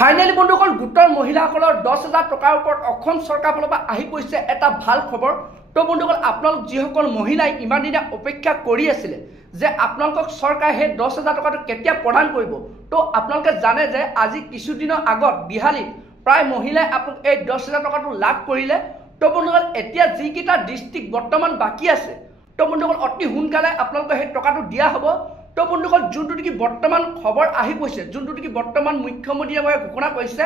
Finally বন্ধুসকল গোটৰ মহিলাসকলৰ 10,000 টকাৰ ওপৰত অসম চৰকাৰৰ ফালৰ পৰা আহি পৰিছে এটা ভাল খবৰ। তো বন্ধুসকল আপোনালোক যিসকল মহিলাই ইমান দিনে অপেক্ষা কৰি আছিল যে আপোনালোকক চৰকাৰে সেই 10,000 টকাটো কেতিয়া প্ৰদান কৰিব, তো আপোনালোকে জানে যে আজি কিছুদিনৰ আগত বিহালীত প্ৰায় মহিলাই আপোনালোক এই 10,000 টকাটো লাভ কৰিলে। তো বন্ধুসকল এতিয়া যিকেইটা ডিষ্ট্ৰিক্ট বৰ্তমান বাকী আছে, তো বন্ধুসকল অতি সোনকালে আপোনালোকে সেই টকাটো দিয়া হ'ব। তো বন্ধুসকল যোনটো নেকি বৰ্তমান খবৰ আহি গৈছে, যোনটো নেকি বৰ্তমান মুখ্যমন্ত্ৰীয়ে ঘোষণা কৰিছে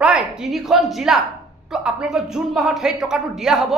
প্ৰায় 3খন জিলাত তো আপোনালোকৰ জুন মাহত সেই টকাটো দিয়া হ'ব।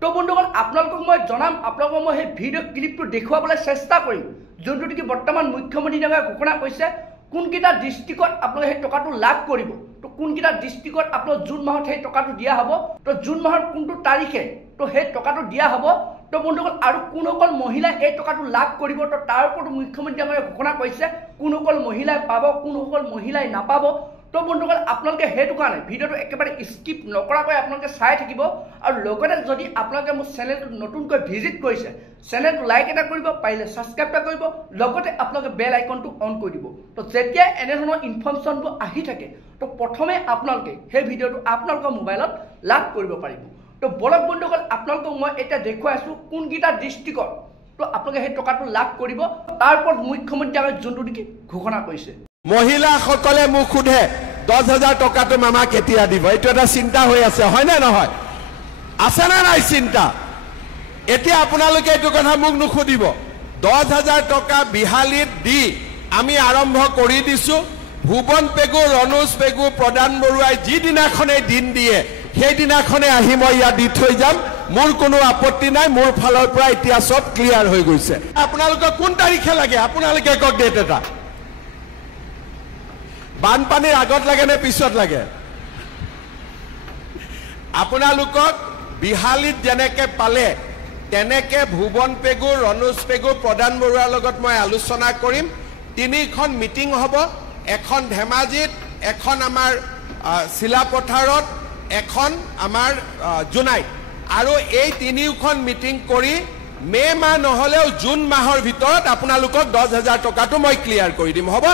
তো বন্ধুসকল আপোনালোকক মই জনাম, আপোনালোকক মই সেই ভিডিঅ' ক্লিপটো দেখুৱাবলৈ চেষ্টা কৰিম যোনটো নেকি বৰ্তমান মুখ্যমন্ত্ৰীয়ে ঘোষণা কৰিছে কোনকেইটা ডিষ্ট্ৰিক্টত আপোনালোকে সেই টকাটো লাভ কৰিব। তো কোনকেইটা ডিষ্ট্ৰিক্টত আপোনালোক জুন মাহত সেই টকাটো দিয়া হ'ব, তো জুন মাহৰ কোনটো তাৰিখে তো সেই টকাটো দিয়া হ'ব। তো বন্ধুসকল আৰু কোনসকল মহিলাই এই টকাটো লাভ কৰিব, তো তাৰ ওপৰত মুখ্যমন্ত্ৰীয়ে ঘোষণা কৰিছে কোনসকল মহিলাই পাব, কোনসকল মহিলাই নাপাব। তো বন্ধুসকল আপোনালোকে সেইটো কাৰণে ভিডিঅ'টো একেবাৰে স্কিপ নকৰাকৈ আপোনালোকে চাই থাকিব। আৰু লগতে যদি আপোনালোকে মোৰ চেনেলটো নতুনকৈ ভিজিট কৰিছে, চেনেলটো লাইক এটা কৰিব, পাৰিলে ছাবস্ক্ৰাইব এটা কৰিব, লগতে আপোনালোকে বেল আইকনটো অন কৰি দিব। তো যেতিয়া এনেধৰণৰ ইনফৰ্মেশ্যনবোৰ আহি থাকে, তো প্ৰথমে আপোনালোকে সেই ভিডিঅ'টো আপোনালোকৰ মোবাইলত লাভ কৰিব পাৰিব। তো বলক বন্ধুসকল আপোনালোকক মই এতিয়া দেখুৱাই আছোঁ কোনকেইটা ডিষ্ট্ৰিক্টত তো আপোনালোকে সেই টকাটো লাভ কৰিব, তাৰ ওপৰত মুখ্যমন্ত্ৰীয়ে যোনটো নেকি ঘোষণা কৰিছে। মহিলাসকলে মোক সোধে 10,000 টকাটো মামা কেতিয়া দিব, এইটো এটা চিন্তা হৈ আছে, হয় নে নহয়? আছে নে নাই চিন্তা? এতিয়া আপোনালোকে এইটো কথা মোক নুসুধিব। 10,000 টকা বিহালীত দি আমি আৰম্ভ কৰি দিছোঁ। ভুৱন পেগু, ৰণোজ পেগু, প্ৰদান বৰুৱাই যিদিনাখনে দিন দিয়ে সেইদিনাখনে আহি মই ইয়াত দি থৈ যাম। মোৰ কোনো আপত্তি নাই, মোৰ ফালৰ পৰা এতিয়া চব ক্লিয়াৰ হৈ গৈছে। আপোনালোকক কোন তাৰিখে লাগে আপোনালোকে কওক, ডেট এটা। বানপানীৰ আগত লাগে নে পিছত লাগে? আপোনালোকক বিহালীত যেনেকে পালে তেনেকে ভুৱন পেগু, ৰণোজ পেগু, প্ৰদান বৰুৱাৰ লগত মই আলোচনা কৰিম। 3খন মিটিং হ'ব, এখন ধেমাজিত, এখন আমাৰ চিলাপথাৰত, এখন আমাৰ জোনাইত। আৰু এই 3খন মিটিং কৰি মে' মাহ নহ'লেও জুন মাহৰ ভিতৰত আপোনালোকক 10,000 টকাটো মই ক্লিয়াৰ কৰি দিম, হ'ব?